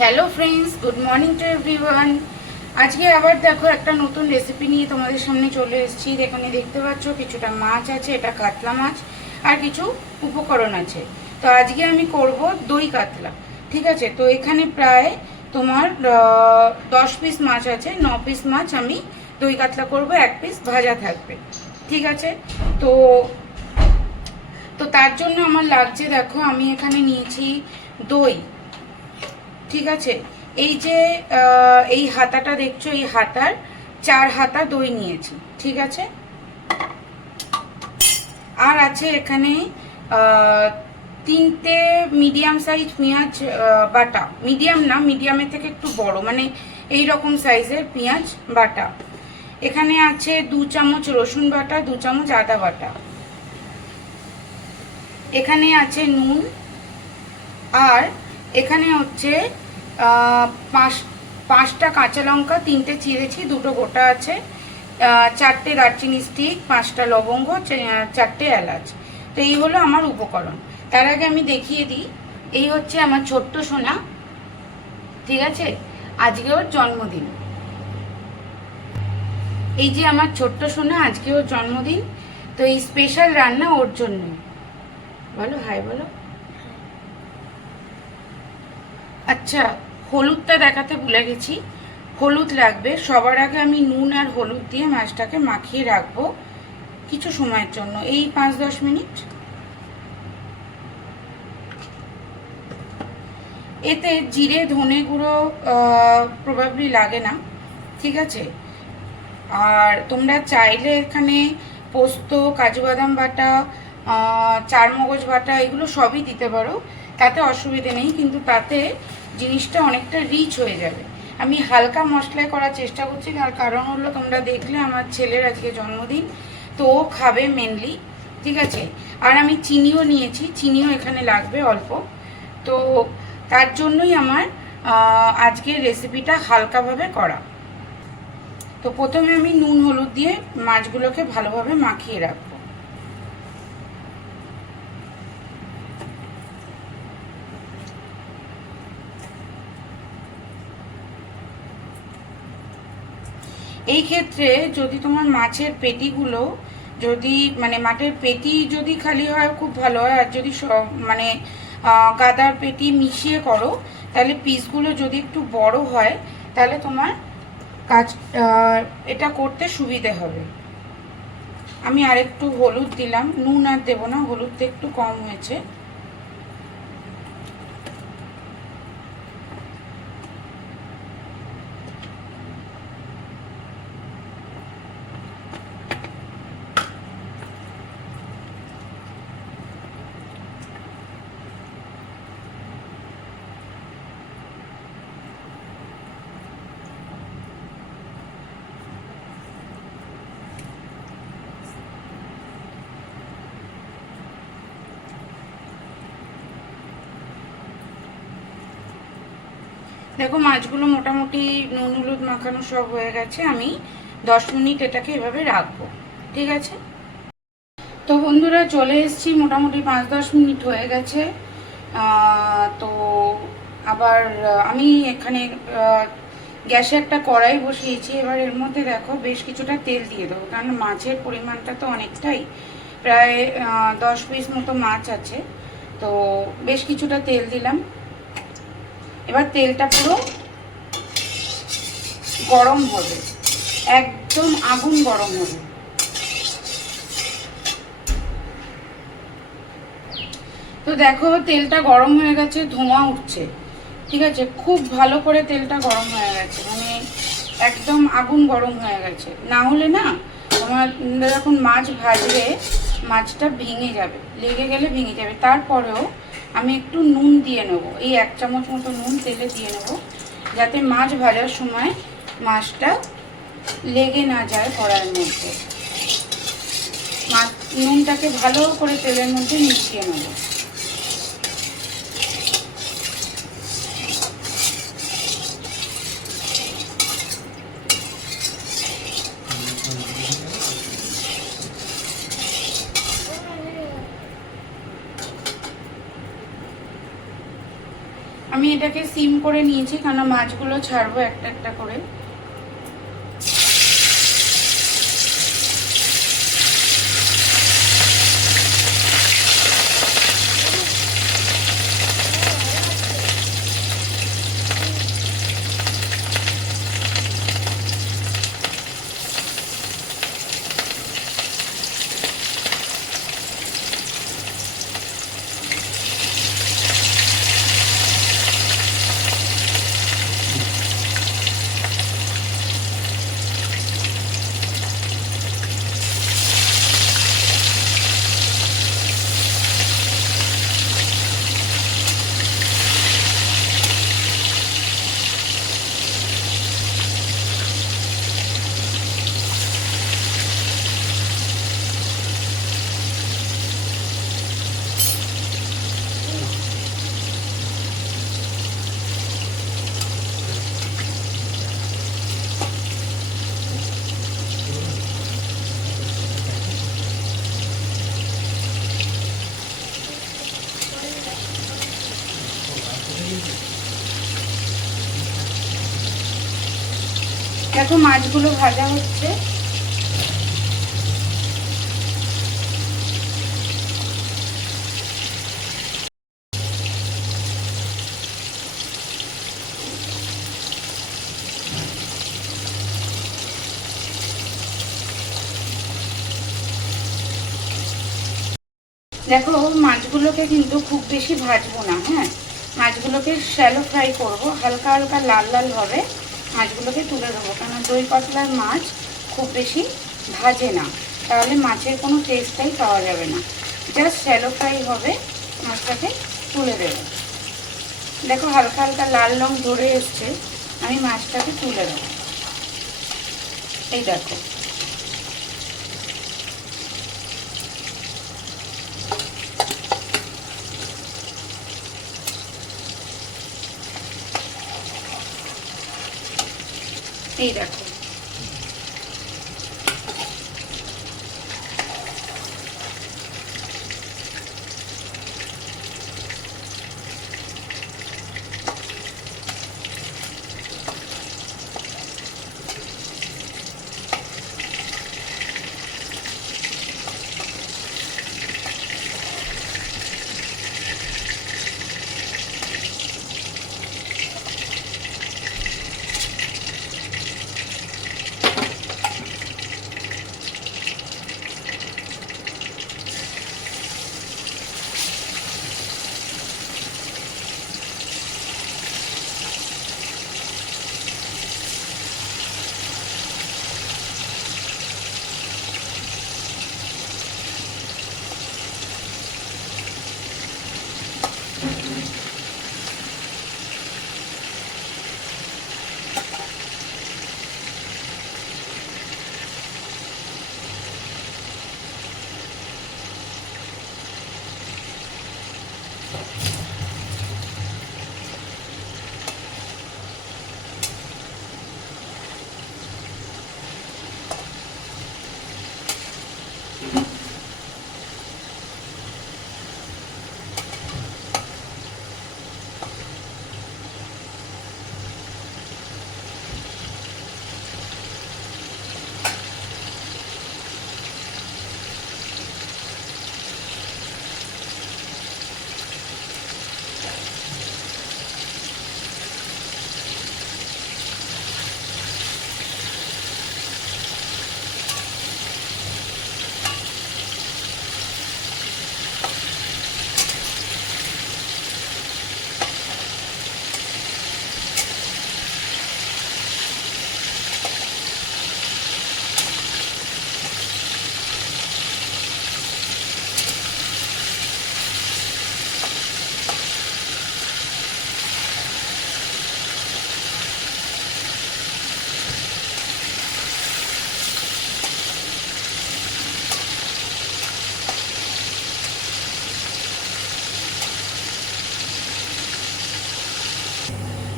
Hello friends, good morning to everyone. আজকে আবার দেখো একটা নতুন রেসিপি নিয়ে তোমাদের সামনে চলে এসেছি। এখানে দেখতে পাচ্ছ কিছুটা মাছ আছে, এটা কাতলা মাছ, আর কিছু উপকরণ আছে। তো আজকে আমি করব দই কাতলা। ঠিক আছে, তো এখানে প্রায় তোমার 10 পিস মাছ আছে, 9 পিস মাছ আমি দই কাতলা করব, 1 পিস ভাজা থাকবে। ঠিক আছে, তো তো তার জন্য আমার লাগছে, দেখো আমি এখানে নিয়েছি দই। ঠিক আছে, এই যে এই হাতাটা দেখছো, এই হাতার 4 হাতা দই নিয়েছি। ঠিক আছে, আর আছে এখানে 3টে মিডিয়াম সাইজ পেঁয়াজ বাটা, মিডিয়াম না, মিডিয়ামের থেকে একটু বড়, মানে এই রকম সাইজের পেঁয়াজ বাটা। এখানে আছে 2 চামচ রসুন বাটা, 2 চামচ আদা বাটা। এখানে আছে নুন, আর এখানে হচ্ছে 5টা কাঁচা লঙ্কা, 3টে চিড়েছি, 2টো গোটা আছে, 4টে দারচিনি স্টিক, 5টা লবঙ্গ, 4টে এলাচ। তো এই হলো আমার উপকরণ। তার আগে আমি দেখিয়ে দিই, এই হচ্ছে আমার ছোট্ট সোনা। ঠিক আছে, আজকে ওর জন্মদিন। এই যে আমার ছোট্ট সোনা, আজকে ওর জন্মদিন, তো এই স্পেশাল রান্না ওর জন্য। বলো হাই, বলো। আচ্ছা, হলুদটা দেখাতে ভুলে গেছি। হলুদ লাগবে। সবার আগে আমি নুন আর হলুদ দিয়ে মাছটাকে মাখিয়ে রাখবো কিছু সময়ের জন্য, এই 5-10 মিনিট। এতে জিরে ধনে গুঁড়ো প্রবাবলি লাগে না। ঠিক আছে, আর তোমরা চাইলে এখানে পোস্ত, কাজু বাদাম বাটা, চারমগজ বাটা, এগুলো সবই দিতে পারো, তাতে অসুবিধে নেই, কিন্তু তাতে জিনিসটা অনেকটা রিচ হয়ে যাবে। আমি হালকা মশলায় করার চেষ্টা করছি, তার কারণ হলো তোমরা দেখলে আমার ছেলের আজকে জন্মদিন, তো ও খাবে মেনলি। ঠিক আছে, আর আমি চিনিও নিয়েছি, চিনিও এখানে লাগবে অল্প। তো তার জন্যই আমার আজকের রেসিপিটা হালকাভাবে করা। তো প্রথমে আমি নুন হলুদ দিয়ে মাছগুলোকে ভালোভাবে মাখিয়ে রাখবো। এই ক্ষেত্রে যদি তোমার মাছের পেটিগুলো, যদি মানে মাছের পেটি যদি খালি হয় খুব ভালো হয়, আর যদি মানে গাদার পেটি মিশিয়ে করো, তাহলে পিসগুলো যদি একটু বড় হয়, তাহলে তোমার কাজ এটা করতে সুবিধে হবে। আমি আরেকটু হলুদ দিলাম, নুন আর দেবো না, হলুদটা একটু কম হয়েছে। দেখো মাছগুলো মোটামুটি নুন হলুদ মাখানো সব হয়ে গেছে। আমি 10 মিনিট এটাকে এভাবে রাখবো। ঠিক আছে, তো বন্ধুরা চলে এসেছি, মোটামুটি 5-10 মিনিট হয়ে গেছে। তো আবার আমি এখানে গ্যাসে একটা কড়াই বসিয়েছি। এবার এর মধ্যে দেখো বেশ কিছুটা তেল দিয়ে দেবো, কারণ মাছের পরিমাণটা তো অনেকটাই, প্রায় 10 পিস মতো মাছ আছে, তো বেশ কিছুটা তেল দিলাম। এবার তেলটা পুরো গরম হবে, একদম আগুন গরম হবে। তো দেখো তেলটা গরম হয়ে গেছে, ধোঁয়া উঠছে। ঠিক আছে, খুব ভালো করে তেলটা গরম হয়ে গেছে, মানে একদম আগুন গরম হয়ে গেছে। না হলে না তোমার যখন মাছ ভাজবে, মাছটা ভেঙে যাবে, লেগে গেলে ভেঙে যাবে। তারপরেও আমি একটু নুন দিয়ে নেবো, এই 1 চামচ মতো নুন তেলে দিয়ে নেবো, যাতে মাছ ভাজার সময় মাছটা লেগে না যায় কড়াইয়ের মধ্যে। নুনটাকে ভালো করে তেলের মধ্যে মিশিয়ে নেবো। আমি এটাকে সিম করে নিয়েছি, কারণ মাছগুলো ছাড়বো একটা একটা করে। দেখো মাছগুলো ভাজা হচ্ছে। দেখো মাছগুলোকে কিন্তু খুব বেশি ভাজবো না, হ্যাঁ, মাছগুলোকে শ্যালো ফ্রাই করব, হালকা হালকা লাল লাল হবে। মাছগুলোকে তুলে দেবো, কারণ দই পাতলার মাছ খুব বেশি ভাজে না, তাহলে মাছের কোনো টেস্টটাই পাওয়া যাবে না। জাস্ট শ্যালো ফ্রাই হবে, মাছটাকে তুলে দেবো। দেখো হালকা হালকা লাল রং ধরে এসছে, আমি মাছটাকে তুলে দেবো। এই দেখো, এই দেখো,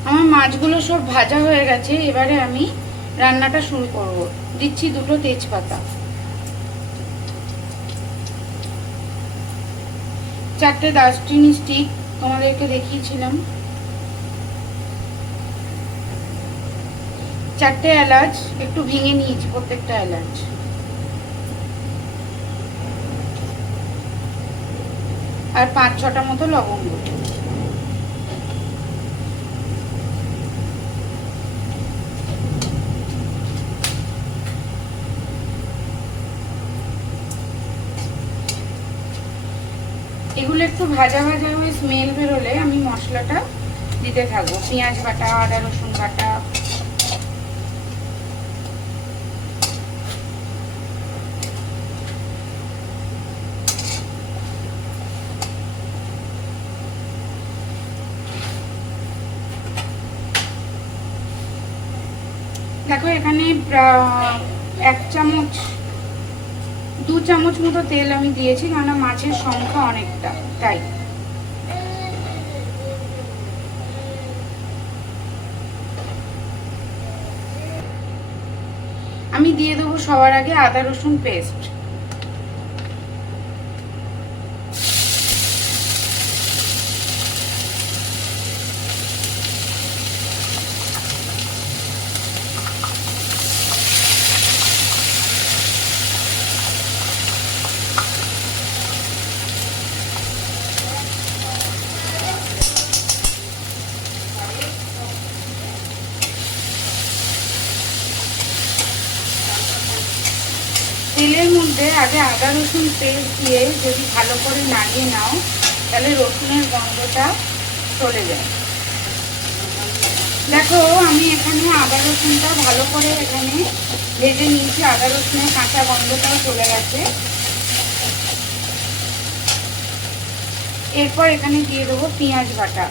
আমার মাছগুলো সব ভাজা হয়ে গেছে। এবারে আমি রান্নাটা শুরু করব। দিচ্ছি 2টো তেজপাতা, 4টে দারচিনি স্টিক তোমাদেরকে দেখিয়েছিলাম, 4টে এলাচ একটু ভেঙে নিয়েছি, প্রত্যেকটা এলাচ। আর 5-6টা মতো লবঙ্গ। এগুলো একটু ভাজা ভাজা হয়ে স্মেল বেরোলে আমি মশলাটা দিতে থাকবো। পেঁয়াজ বাটা, আদা রসুন বাটা, দেখো এখানে 1 চামচ 2 চামচ মতো তেল আমি দিয়েছি, কারণ মাছের সংখ্যা অনেকটা, তাই। আমি দিয়ে দেবো সবার আগে আদা রসুন পেস্ট। তেলের মধ্যে আগে আদা রসুন পেস্ট দিয়ে যদি ভালো করে নাড়িয়ে নাও, তাহলে রসুনের গন্ধটা চলে যায়। দেখো আমি এখানে আদা রসুনটা ভালো করে এখানে ভেজে নিয়েছি, আদা রসুনের কাঁচা গন্ধটাও চলে গেছে। এরপর এখানে দিয়ে দেবো পেঁয়াজ বাটা।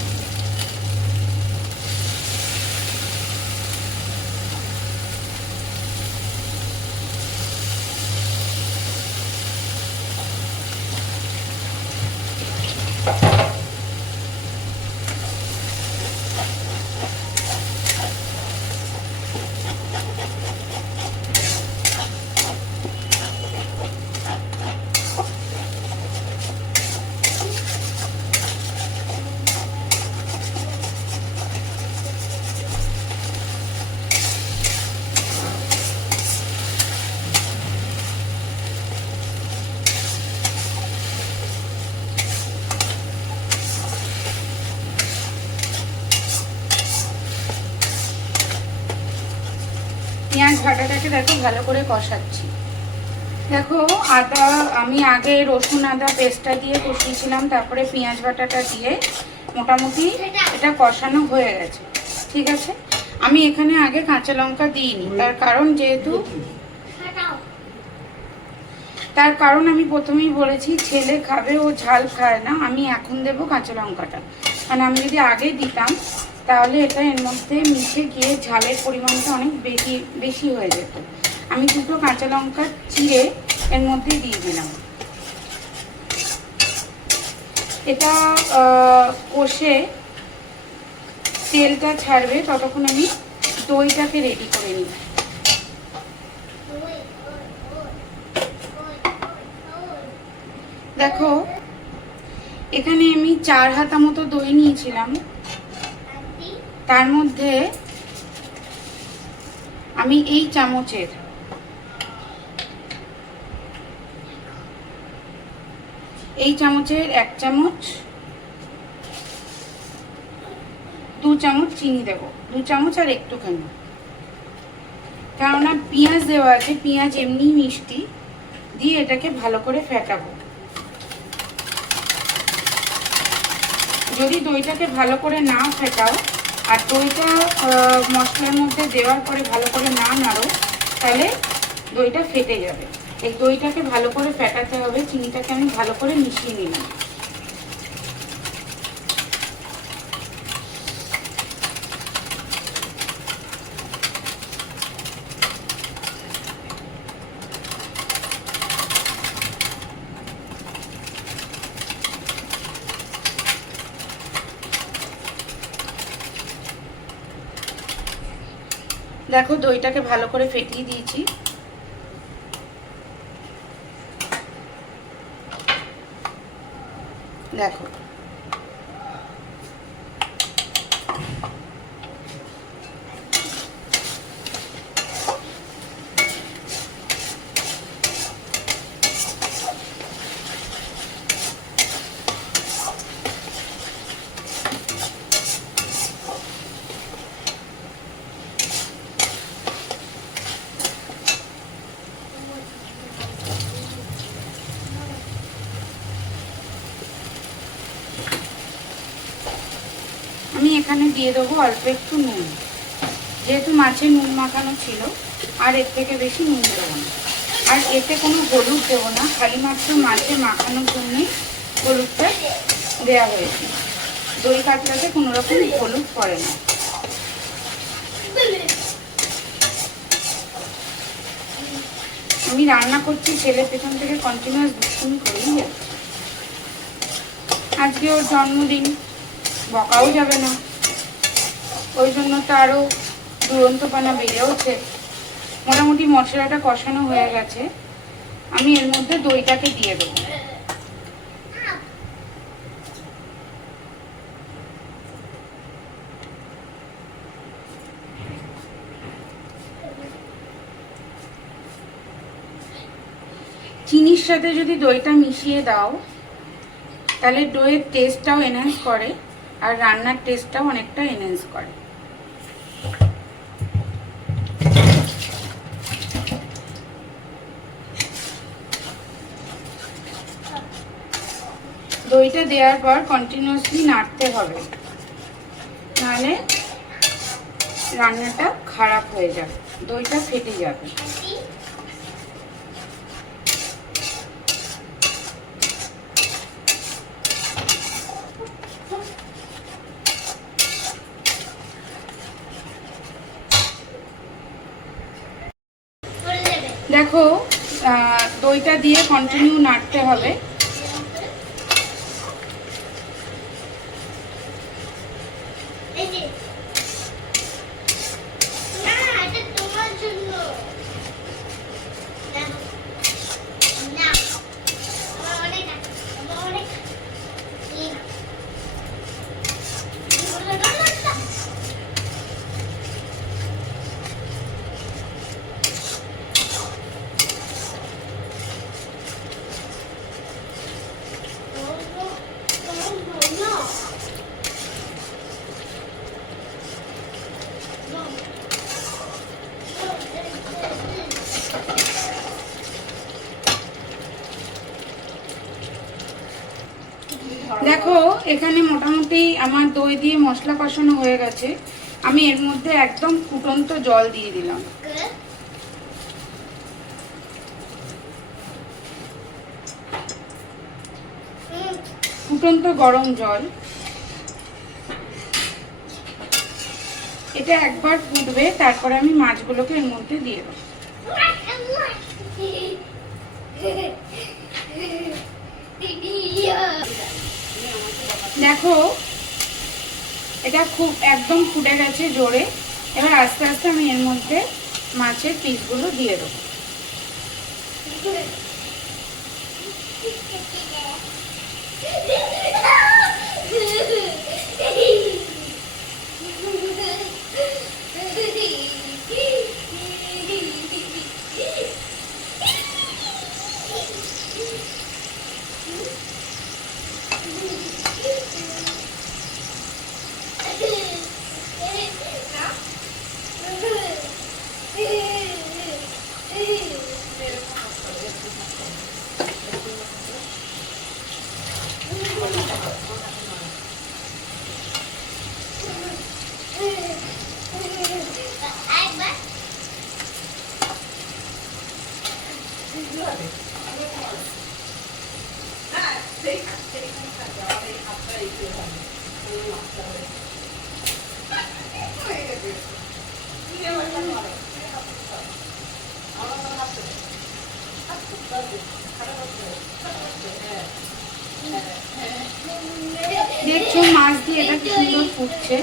পেঁয়াজ ভাটাটাকে দেখো ভালো করে কষাচ্ছি। দেখো আদা আমি আগে রসুন আদা পেস্টটা দিয়ে কষিয়েছিলাম, তারপরে পেঁয়াজ বাটাটা দিয়ে মোটামুটি এটা কষানো হয়ে গেছে। ঠিক আছে, আমি এখানে আগে কাঁচা লঙ্কা দিইনি, তার কারণ আমি প্রথমেই বলেছি ছেলে খাবে, ও ঝাল খায় না। আমি এখন দেবো কাঁচা লঙ্কাটা, কারণ আমি যদি আগে দিতাম তাহলে এটা এর মধ্যে মিশে গিয়ে ঝালের পরিমাণটা অনেক বেশি হয়ে যেত। আমি 2টো কাঁচা লঙ্কা চিড়ে এর মধ্যে দিয়ে দিলাম। এটা কষে তেলটা ছাড়বে, ততক্ষণ আমি দইটাকে রেডি করে নিই। দেখো এখানে আমি 4 হাতা মতো দই নিয়েছিলাম, তার মধ্যে আমি এই চামচের 1 চামচ 2 চামচ চিনি দেবো, 2 চামচ আর একটুখানি, কেননা পেঁয়াজ দেওয়া আছে, পেঁয়াজ এমনি মিষ্টি, দিয়ে এটাকে ভালো করে ফেটাবো। যদি দইটাকে ভালো করে না ফেটাও আর দইটা মশলার মধ্যে দেওয়ার পরে ভালো করে না নাড়ো, তাহলে দইটা ফেটে যাবে। এই দইটাকে ভালো করে ফেটাতে হবে। চিনিটাকে আমি ভালো করে মিশিয়ে নিলাম। দেখো দইটাকে ভালো করে ফেটিয়ে দিয়েছি। দেখো দিয়ে দেবো অল্প একটু নুন, যেহেতু মাছে নুন মাখানো ছিল, আর এর থেকে বেশি নুন দেবো না। আর এতে কোনো হলুদ দেবো না, খালি মাত্র মাছে মাখানোর জন্যই হলুদটা দেওয়া হয়েছে। দই কাতলাতে কোনো রকম হলুদ পড়ে না। আমি রান্না করছি, ছেলে পেছন থেকে কন্টিনিউয়াস দুষ্টুমি করেই যাচ্ছে। আজকে ওর জন্মদিন, বকাও যাবে না, ওই জন্য তো আরও দুরন্তপানা বেড়েওছে। মোটামুটি মশলাটা কষানো হয়ে গেছে, আমি এর মধ্যে দইটাকে দিয়ে দেবো। চিনির সাথে যদি দইটা মিশিয়ে দাও তাহলে দইয়ের টেস্টটাও এনহ্যান্স করে আর রান্নার টেস্টটাও অনেকটা এনহ্যান্স করে। দইটা দেওয়ার পর কন্টিনিউয়াসলি নাড়তে হবে, নাহলে রান্নাটা খারাপ হয়ে যাবে, দইটা ফেটে যাবে। দেখো দইটা দিয়ে কন্টিনিউ নাড়তে হবে। দেখো এখানে মোটামুটি আমার দই দিয়ে মশলা কষানো হয়ে গেছে। আমি এর মধ্যে একদম ফুটন্ত জল দিয়ে দিলাম। ফুটন্ত গরম জল, এটা একবার ফুটবে, তারপরে আমি মাছগুলোকে এর মধ্যে দিয়ে দেবো। দেখো এটা খুব একদম ফুটে গেছে জোরে। এবার আস্তে আস্তে আমি এর মধ্যে মাছের পিসগুলো দিয়ে দেবো। দেখছো মাছ দিয়ে এটা কি সুন্দর ফুটছে।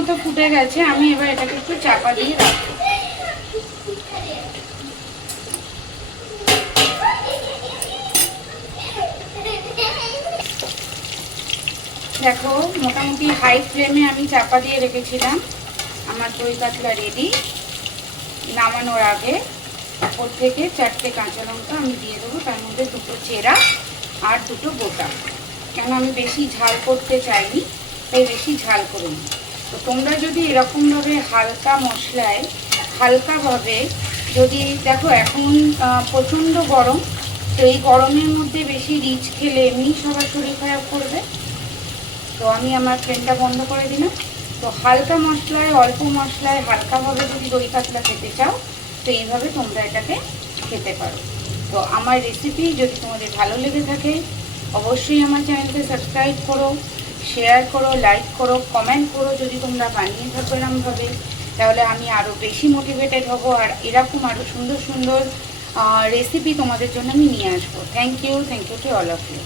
মতো ফুটে গেছে, আমি এবার এটাকে একটু চাপা দিয়ে রাখবো। দেখো মোটামুটি হাই ফ্লেমে আমি চাপা দিয়ে রেখেছিলাম। আমার দই কাতলা রেডি। নামানোর আগে ওপর থেকে 4টে কাঁচা লঙ্কা আমি দিয়ে দেবো, তার মধ্যে 2টো চেরা আর 2টো গোটা, কেন আমি বেশি ঝাল করতে চাইনি, তাই বেশি ঝাল করুন। তো তোমরা যদি এরকমভাবে হালকা মশলায় হালকাভাবে যদি দেখো, এখন প্রচণ্ড গরম, তো এই গরমের মধ্যে বেশি রিচ খেলে এমনি সবার শরীর খারাপ করবে। তো আমি আমার ফ্লেমটা বন্ধ করে দিলাম। তো হালকা মশলায় অল্প মশলায় হালকাভাবে যদি দই কাতলা খেতে চাও তো এইভাবে তোমরা এটাকে খেতে পারো। তো আমার রেসিপি যদি তোমাদের ভালো লেগে থাকে অবশ্যই আমার চ্যানেলকে সাবস্ক্রাইব করো, শেয়ার করো, লাইক করো, কমেন্ট করো। যদি তোমরা বানিয়ে থাকো এরকমভাবে, তাহলে আমি আরও বেশি মোটিভেটেড হব আর এরকম আরও সুন্দর সুন্দর রেসিপি তোমাদের জন্য আমি নিয়ে আসবো। Thank you to all of you.